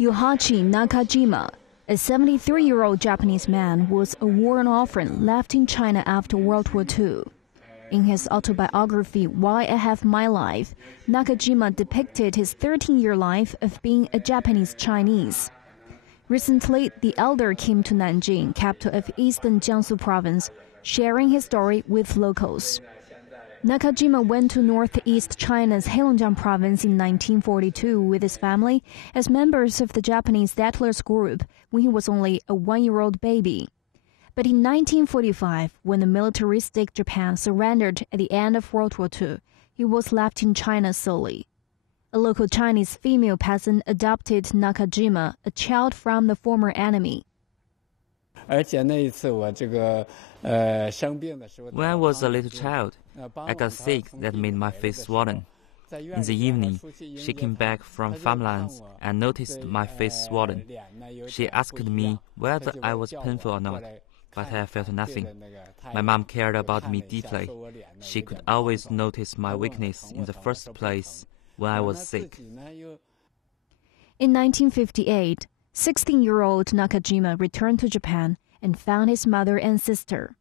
Yohachi Nakajima, a 73-year-old Japanese man, was a war orphan left in China after World War II. In his autobiography, Why I Have My Life, Nakajima depicted his 13-year life of being a Japanese Chinese. Recently, the elder came to Nanjing, capital of eastern Jiangsu province, sharing his story with locals. Nakajima went to northeast China's Heilongjiang province in 1942 with his family as members of the Japanese settlers group when he was only a one-year-old baby. But in 1945, when the militaristic Japan surrendered at the end of World War II, he was left in China solely. A local Chinese female peasant adopted Nakajima, a child from the former enemy. When I was a little child, I got sick that made my face swollen. In the evening, she came back from farmlands and noticed my face swollen. She asked me whether I was painful or not, but I felt nothing. My mom cared about me deeply. She could always notice my weakness in the first place when I was sick. In 1958, 16-year-old Nakajima returned to Japan and found his mother and sister.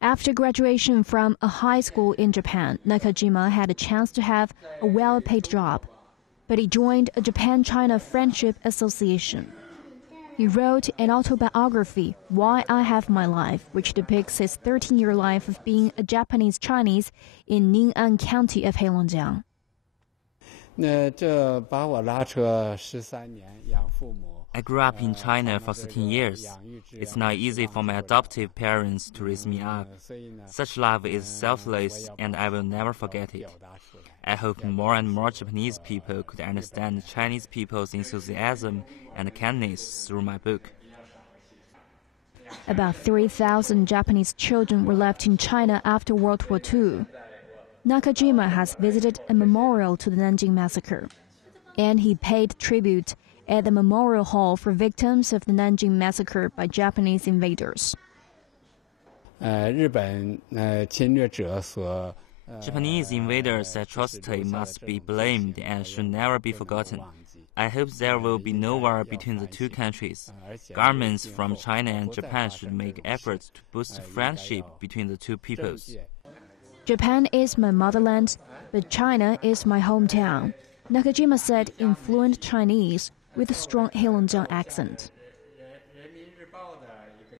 After graduation from a high school in Japan, Nakajima had a chance to have a well-paid job, but he joined a Japan-China Friendship Association. He wrote an autobiography, Why I Have My Life, which depicts his 13-year life of being a Japanese Chinese in Ning'an County of Heilongjiang. I grew up in China for 13 years. It's not easy for my adoptive parents to raise me up. Such love is selfless, and I will never forget it. I hope more and more Japanese people could understand Chinese people's enthusiasm and kindness through my book. About 3,000 Japanese children were left in China after World War II. Nakajima has visited a memorial to the Nanjing massacre, and he paid tribute at the Memorial Hall for victims of the Nanjing massacre by Japanese invaders. Japanese invaders' atrocity must be blamed and should never be forgotten. I hope there will be no war between the two countries. Governments from China and Japan should make efforts to boost friendship between the two peoples. Japan is my motherland, but China is my hometown, Nakajima said in fluent Chinese with a strong Heilongjiang accent.